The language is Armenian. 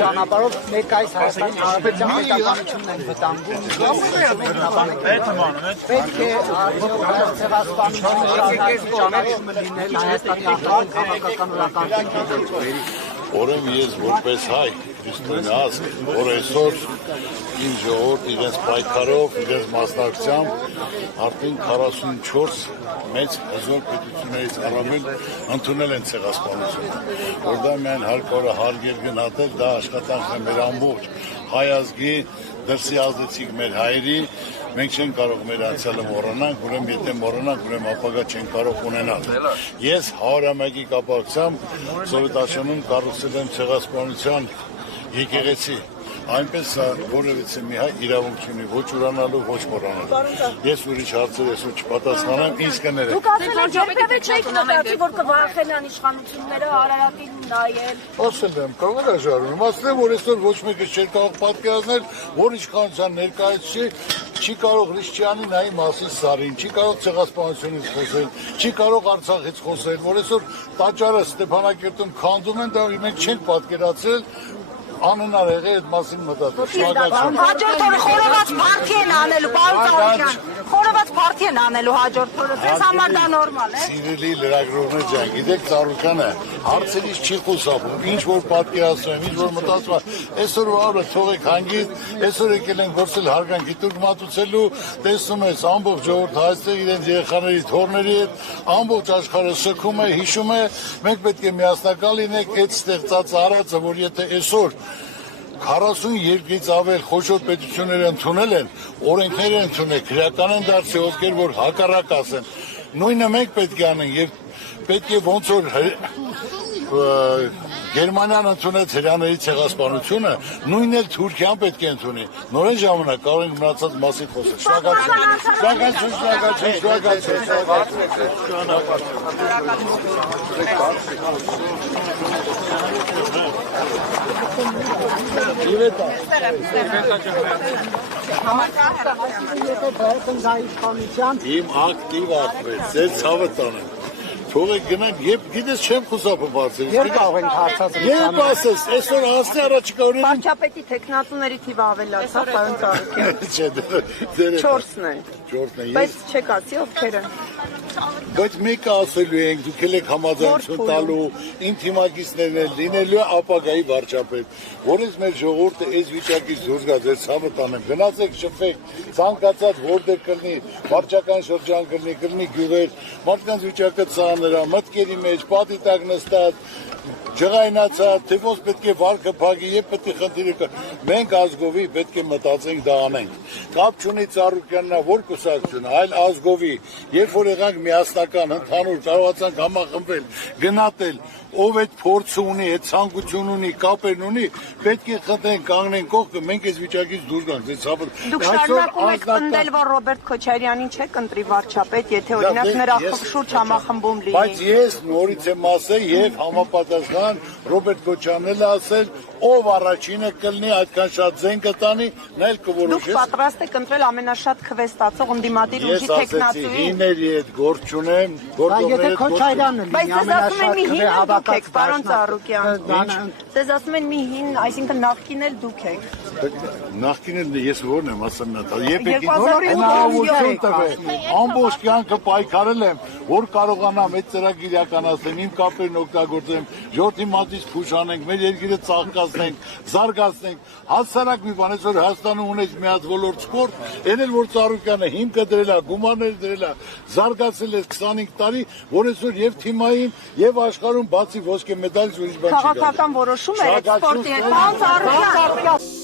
ճանապարհով ներկայիս Հայաստանի Հանրապետության պետականությունն են վտանգում։ Պետք է ցեղասպանությունը լինել Հայաստանի արտաքին քաղաքականության։ Ուրեմն ես որպես հայ քրիստոնյաս, որ այսօր իմ ժողովուրդ իրենց պայքարով, իրենց մասնակցությամբ արդեն 44 մեծ հզոր պետություններից առավել ընդունել են ցեղասպանությունը, որ դա միայն հարկորը հարգել գնահատել, դա աշխատանքն է մեր ամբողջ հայ ազգի, դրսի ազդեցիկ մեր հայերի, մենք չենք կարող մեր անցյալը մոռանանք, ուրեմն եթե մոռանանք, ուրեմն ապագա չենք կարող ունենալ։ Ես 101-ի կապակցությամբ Սովետաշրջանում կառուցել եմ ցեղասպանության եկեղեցի, այնպես որևիցե մի հայ իրավունք չունի ոչ ուրանալու, ոչ մոռանալու։ Ես ուրիշ հարցեր այսօր չպատասխանեմ, ինձ կներեք։ Դուք ասել եք երբևէ չեք մտածի, որ կվախենան իշխանությունները Արարատին նայել։ Ասել եմ, կավերաժարում, ասել եմ, որ այսօր ոչ մեկը չէր կարող պատկերացնել, որ իշխանության ներկայացուցիչ չի կարող Հրիշչյանի նայի մասին Սարին, չի կարող ցեղասպանությունից խոսել, չի կարող Արցախից խոսել, որ այսօր տաճարը Ստեփանակերտում քանդում են, դա մենք չենք պատկերացրել, անհնար եղել այդ մասին մտածել։ Շնորհակալություն։ Հաջորդ օրը խորոված փարթի են անելու, պարոն Ծառուկյան։ Խորոված փարթի են անելու հաջորդ օրը։ Ձեզ համար դա նորմալ է։ Սիրելի լրագրողներ ջան, գիտեք Ծառուկյանը հարցերից չի խուսափում, ինչ որ պատկերացնում եմ, ինչ որ մտածում եմ, այսօր օրը թողեք հանգիստ, այսօր եկել են գործել հարգանքի տուրք մատուցելու, տեսնում ես ամբողջ ժողովուրդ հայցել իրենց երեխաների թորների հետ, ամբողջ աշխարհը սգում է, հիշում է, մենք պետք է միասնական լինենք այդ ստեղծած արածը, որ եթե այսօր 42-ից ավել խոշոր պետություններ ընդունել են, օրենքներ են ընդունել, քրեական են դարձել ովքեր որ հակառակ ասեն։ Նույնը մենք պետք է անենք եւ պետք է ոնց որ Գերմանիան ընդունեց հրեաների ցեղասպանությունը, նույնն էլ Թուրքիան պետք է ընդունի։ Նորեն ժամանակ կարող ենք մնացած մասին խոսել։ Իմ ակտիվ ակվեց, ձեր ցավը տանեմ։ Թողեք գնանք, գիտես չեմ խուսափում հարցերից։ Երբ կարող ենք հարցածը։ Երբ ասես, այսօր հասնի առաջիկա օրերին։ Վարչապետի տեխնատուների թիվը ավելացավ, պարոն Ծառուկյան։ Չէ, 4-ն են։ 4-ն են։ Բայց չեք ասի ովքեր են։ Բայց մեկը ասելու ենք, դուք եք համաձայնություն տալու, իմ թիմակիցներն են լինելու ապագայի վարչապետ, որից մեր ժողովուրդը այս վիճակից դուրս գա, ձեր ցավը տանեմ, գնացեք շփվեք, ցանկացած որտեղ կլինի, վարչական շրջան կլինի գյուղեր, մարդկանց վիճակը ծանր է, մտքերի մեջ, պատի տակ նստած, ջղայնացած, թե ոնց պետք է վարկը փակի, եւ պետք է խնդիրը կա։ Մենք ազգովի պետք է մտածենք դա անենք։ Կապ չունի Ծառուկյաննա որ կուսակցություն, այլ ազգովի, երբ որ եղանք միասնական, ընդհանուր կարողացանք համախմբել, գնահատել, ով այդ փորձը ունի, այդ ցանկություն ունի, կապերն ունի, պետք է խնդրենք կանգնենք կողքը, մենք այս վիճակից դուրս գանք։ Դուք շարունակում եք պնդել, որ Ռոբերտ Քոչարյանին չեք ընտրի վարչապետ, եթե օրինակ նրա շուրջ համախմբում լինի։ Բայց ես նորից եմ ասել եւ համապատասխան Ռոբերտ Քոչարյանն էլ ասել, ով առաջինը կլինի, այդքան շատ զենք կտանի, նա էլ կորոշի։ Դուք պատրաստ եք ընտրել ամենաշատ քվեստացող ընդդիմադիր ուժի տեխնատուին։ Իների հետ գործ չունեմ, գործողները հետ գործ չունեմ։ Բայց ձեզ ասում են մի հին դուք եք, պարոն Ծառուկյան։ Ձեզ ասում են մի հին, այսինքն նախկին էլ դուք եք։ Նախկին էլ ես որն եմ ասում նա, եպեք հնարավորություն տվեք, ամբողջ կյանքը պայքարել եմ, որ կարողանամ այդ ծրագիր իրականացնեմ, իմ կապերն օգտագործեմ, ժողովրդի մատից փուշ անենք, մեր երկիրը ծաղկացնենք, զարգացնենք, հասարակ մի բան, այսօր Հայաստանում ունես մի հատ ոլորտ սպորտ, այն էլ որ Ծառուկյանը հիմքը դրել է, գումարներ դրել է, զարգացել է 25 տարի, որ այսօր եւ թիմային եւ աշխարհում բացի ոսկե մեդալից ուրիշ բան չի։ Քաղաքական որոշում է սպորտի հետ, պարոն Ծառուկյան։